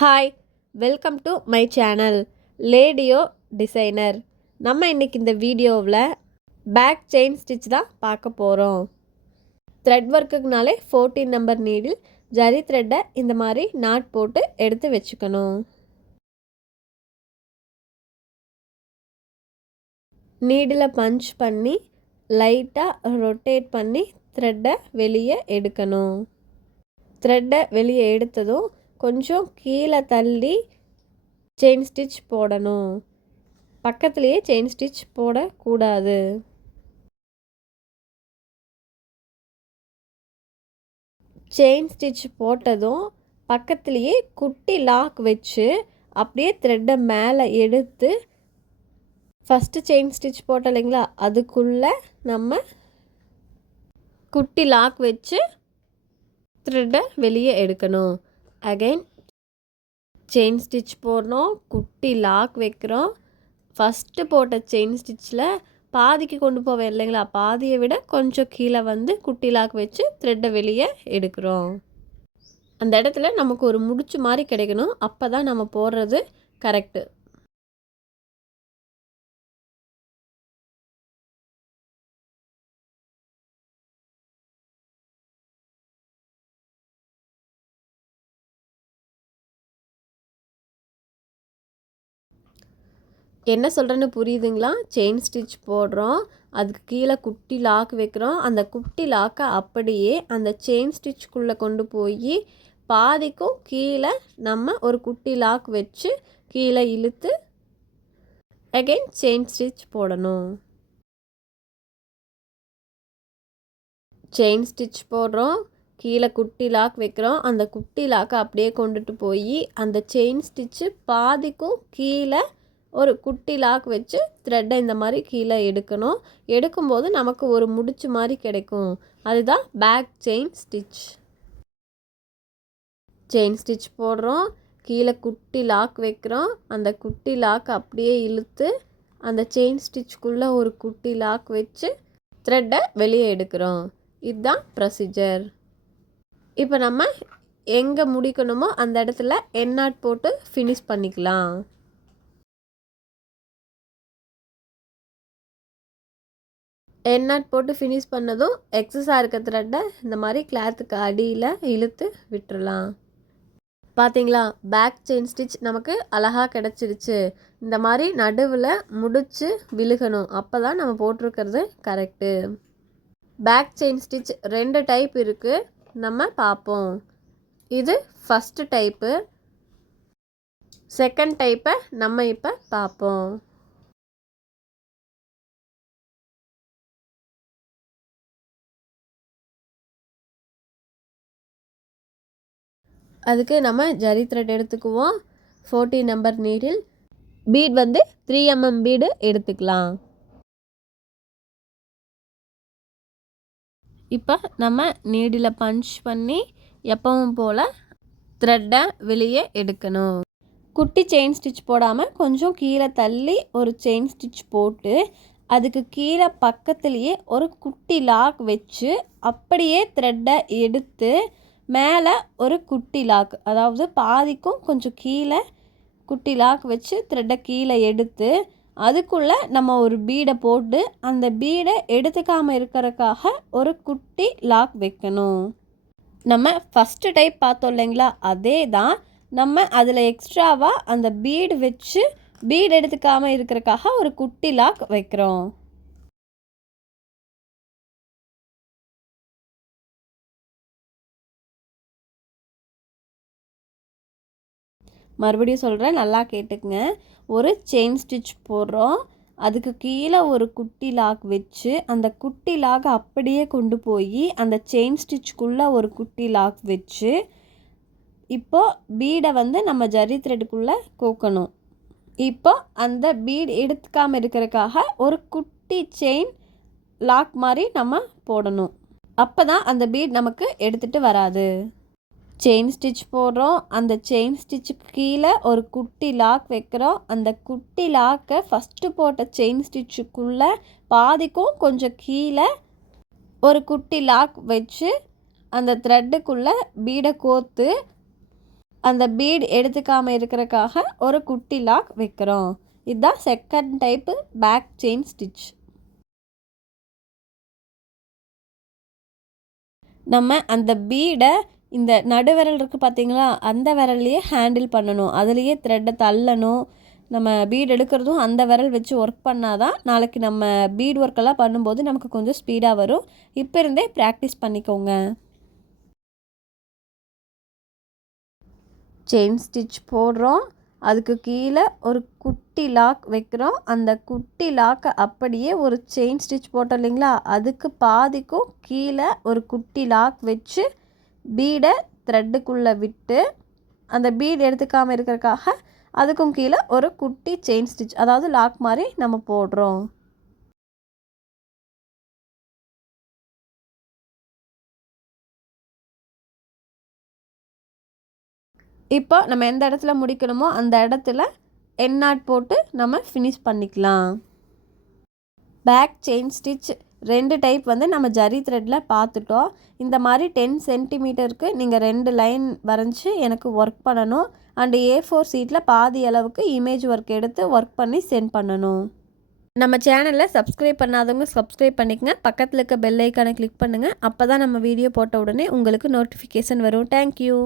Hi, welcome to my channel லேடியோ designer. நம்ம இன்றைக்கி இந்த வீடியோவில் பேக் செயின் ஸ்டிச் தான் பார்க்க போகிறோம். த்ரெட் ஒர்க்குக்குனாலே 14 நம்பர் நீடில் ஜரி த்ரெட்டை இந்த மாதிரி நாட் போட்டு எடுத்து வச்சுக்கணும். நீடில் பஞ்ச் பண்ணி லைட்டாக ரொட்டேட் பண்ணி த்ரெட்டை வெளியே எடுக்கணும். த்ரெட்டை வெளியே எடுத்ததும் கொஞ்சம் கீழே தள்ளி செயின் ஸ்டிச் போடணும். பக்கத்துலேயே செயின் ஸ்டிச் போடக்கூடாது. செயின் ஸ்டிச் போட்டதும் பக்கத்துலேயே குட்டி லாக் வச்சு அப்படியே த்ரெட்டை மேலே எடுத்து ஃபஸ்ட்டு செயின் ஸ்டிச் போட்டோம் இல்லைங்களா, அதுக்குள்ளே நம்ம குட்டி லாக் வச்சு த்ரெட்டை வெளியே எடுக்கணும். அகைன் செயின் ஸ்டிச் போடுறோம், குட்டி லாக் வைக்கிறோம். ஃபஸ்ட்டு போட்ட செயின் ஸ்டிச்சில் பாதிக்கு கொண்டு போவேன் இல்லைங்களா, பாதியை விட கொஞ்சம் கீழே வந்து குட்டி லாக் வச்சு த்ரெட்டை வெளியே எடுக்கிறோம். அந்த இடத்துல நமக்கு ஒரு முடிச்சு மாதிரி கிடைக்கணும். அப்போ தான் நம்ம போடுறது கரெக்டு. என்ன சொல்கிறேன்னு புரியுதுங்களா? செயின் ஸ்டிச் போடுறோம், அதுக்கு கீழே குட்டி லாக் வைக்கிறோம். அந்த குட்டி லாக்கை அப்படியே அந்த செயின் ஸ்டிச்சுக்குள்ளே கொண்டு போய் பாதிக்கும் கீழே நம்ம ஒரு குட்டி லாக் வச்சு கீழே இழுத்து அகைன் செயின் ஸ்டிச் போடணும். செயின் ஸ்டிச் போடுறோம், கீழே குட்டி லாக் வைக்கிறோம். அந்த குட்டி லாக்கை அப்படியே கொண்டுட்டு போய் அந்த செயின் ஸ்டிச்சு பாதிக்கும் கீழே ஒரு குட்டி லாக் வச்சு த்ரெட்டை இந்த மாதிரி கீழே எடுக்கணும். எடுக்கும்போது நமக்கு ஒரு முடிச்சு மாதிரி கிடைக்கும். அதுதான் back chain stitch. Chain stitch போடுறோம், கீழே குட்டி லாக் வைக்கிறோம். அந்த குட்டி லாக் அப்படியே இழுத்து அந்த செயின் ஸ்டிச்சுக்குள்ளே ஒரு குட்டி லாக் வச்சு த்ரெட்டை வெளியே எடுக்கிறோம். இதுதான் ப்ரொசீஜர். இப்போ நம்ம எங்கே முடிக்கணுமோ அந்த இடத்துல என் நாட் போட்டு ஃபினிஷ் பண்ணிக்கலாம். என் நாட் போட்டு ஃபினிஷ் பண்ணதும் எக்ஸஸாக இருக்க த்ரெட்டை இந்த மாதிரி கிளாத்துக்கு அடியில் இழுத்து விட்டுறலாம். பார்த்தீங்களா, பேக் செயின் ஸ்டிச் நமக்கு அழகாக கிடச்சிருச்சு. இந்த மாதிரி நடுவில் முடிச்சு விழுகணும். அப்போ தான் நம்ம போட்டிருக்கிறது correct. Back chain stitch 2 type இருக்குது, நம்ம பார்ப்போம். இது ஃபஸ்ட்டு டைப்பு. செகண்ட் டைப்பை நம்ம இப்போ பார்ப்போம். அதுக்கு நம்ம ஜரி த்ரெட் எடுத்துக்குவோம். 14 நம்பர் நீடில் பீட் வந்து 3 mm பீடு எடுத்துக்கலாம். இப்போ நம்ம நீடில் பஞ்ச் பண்ணி எப்பவும் போல் த்ரெட்டை வெளியே எடுக்கணும். குட்டி செயின் ஸ்டிச் போடாமல் கொஞ்சம் கீழே தள்ளி ஒரு செயின் ஸ்டிச் போட்டு அதுக்கு கீழே பக்கத்துலேயே ஒரு குட்டி லாக் வச்சு அப்படியே த்ரெட்டை எடுத்து மேலே ஒரு குட்டி லாக், அதாவது பாதிக்கும் கொஞ்சம் கீழே குட்டி லாக் வச்சு த்ரெட்டை கீழே எடுத்து அதுக்குள்ளே நம்ம ஒரு பீடை போட்டு அந்த பீடை எடுத்துக்காமல் இருக்கிறதுக்காக ஒரு குட்டி லாக் வைக்கணும். நம்ம ஃபஸ்ட்டு டைப் பார்த்தோம் இல்லைங்களா, அதே தான் நம்ம அதில் எக்ஸ்ட்ராவாக அந்த பீடு வச்சு பீடு எடுத்துக்காமல் இருக்கிறதுக்காக ஒரு குட்டி லாக் வைக்கிறோம். மறுபடியும் சொல்கிறேன், நல்லா கேட்டுக்குங்க. ஒரு செயின் ஸ்டிச் போடுறோம், அதுக்கு கீழே ஒரு குட்டி லாக் வச்சு அந்த குட்டி லாக் அப்படியே கொண்டு போய் அந்த செயின் ஸ்டிச்சுக்குள்ளே ஒரு குட்டி லாக் வச்சு இப்போது பீடை வந்து நம்ம ஜரி த்ரெட்டுக்குள்ளே கோக்கணும். இப்போ அந்த பீடு எடுத்துக்காமல் இருக்கிறதுக்காக ஒரு குட்டி செயின் லாக் மாதிரி நம்ம போடணும். அப்போ தான் அந்த பீட் நமக்கு எடுத்துகிட்டு வராது. செயின் ஸ்டிச் போடுறோம், அந்த செயின் ஸ்டிச்சுக்கு கீழே ஒரு குட்டி லாக் வைக்கிறோம். அந்த குட்டி லாக்கை ஃபஸ்ட்டு போட்ட செயின் ஸ்டிச்சுக்குள்ளே பாதிக்கும் கொஞ்சம் கீழே ஒரு குட்டி லாக் வச்சு அந்த த்ரெட்டுக்குள்ளே பீடை கோர்த்து அந்த பீட் எடுத்துக்காமல் இருக்கிறக்காக ஒரு குட்டி லாக் வைக்கிறோம். இதுதான் second type back chain stitch. நம்ம அந்த பீடை இந்த நடுவிரல் இருக்குது பார்த்தீங்களா, அந்த விரல்லையே ஹேண்டில் பண்ணணும். அதுலேயே த்ரெட்டை தள்ளணும். நம்ம பீட் எடுக்கிறதும் அந்த விரல் வச்சு ஒர்க் பண்ணால் தான் நாளைக்கு நம்ம பீட் ஒர்க்கெல்லாம் பண்ணும்போது நமக்கு கொஞ்சம் ஸ்பீடாக வரும். இப்போ இருந்தே ப்ராக்டிஸ் பண்ணிக்கோங்க. செயின் ஸ்டிச் போடுறோம். அதுக்கு கீழே ஒரு குட்டி லாக் வைக்கிறோம். அந்த குட்டி லாக்கை அப்படியே ஒரு செயின் ஸ்டிச் போட்டோம் இல்லைங்களா, அதுக்கு பாதிக்கும் கீழே ஒரு குட்டி லாக் வச்சு பீடை த்ரெட்டுக்குள்ளே விட்டு அந்த பீட் எடுத்துக்காமல் இருக்கிறக்காக அதுக்கும் கீழே ஒரு குட்டி செயின் ஸ்டிச், அதாவது லாக் மாதிரி நம்ம போடுறோம். இப்போ நம்ம எந்த இடத்துல முடிக்கணுமோ அந்த இடத்துல எண்ட் நாட் போட்டு நம்ம ஃபினிஷ் பண்ணிக்கலாம். பேக் செயின் ஸ்டிச் 2 டைப் வந்து நம்ம ஜரி த்ரெட்டில் பார்த்துட்டோம். இந்த மாதிரி 10 சென்டிமீட்டருக்கு நீங்கள் 2 லைன் வரைஞ்சி எனக்கு ஒர்க் பண்ணணும். அண்டு A4 சீட்டில் பாதி அளவுக்கு இமேஜ் ஒர்க் எடுத்து ஒர்க் பண்ணி சென்ட் பண்ணணும். நம்ம சேனலில் சப்ஸ்கிரைப் பண்ணாதவங்க சப்ஸ்கிரைப் பண்ணிக்கங்க. பக்கத்தில் இருக்க பெல் ஐக்கானை கிளிக் பண்ணுங்கள். அப்போ தான் நம்ம வீடியோ போட்ட உடனே உங்களுக்கு நோட்டிஃபிகேஷன் வரும். தேங்க்யூ.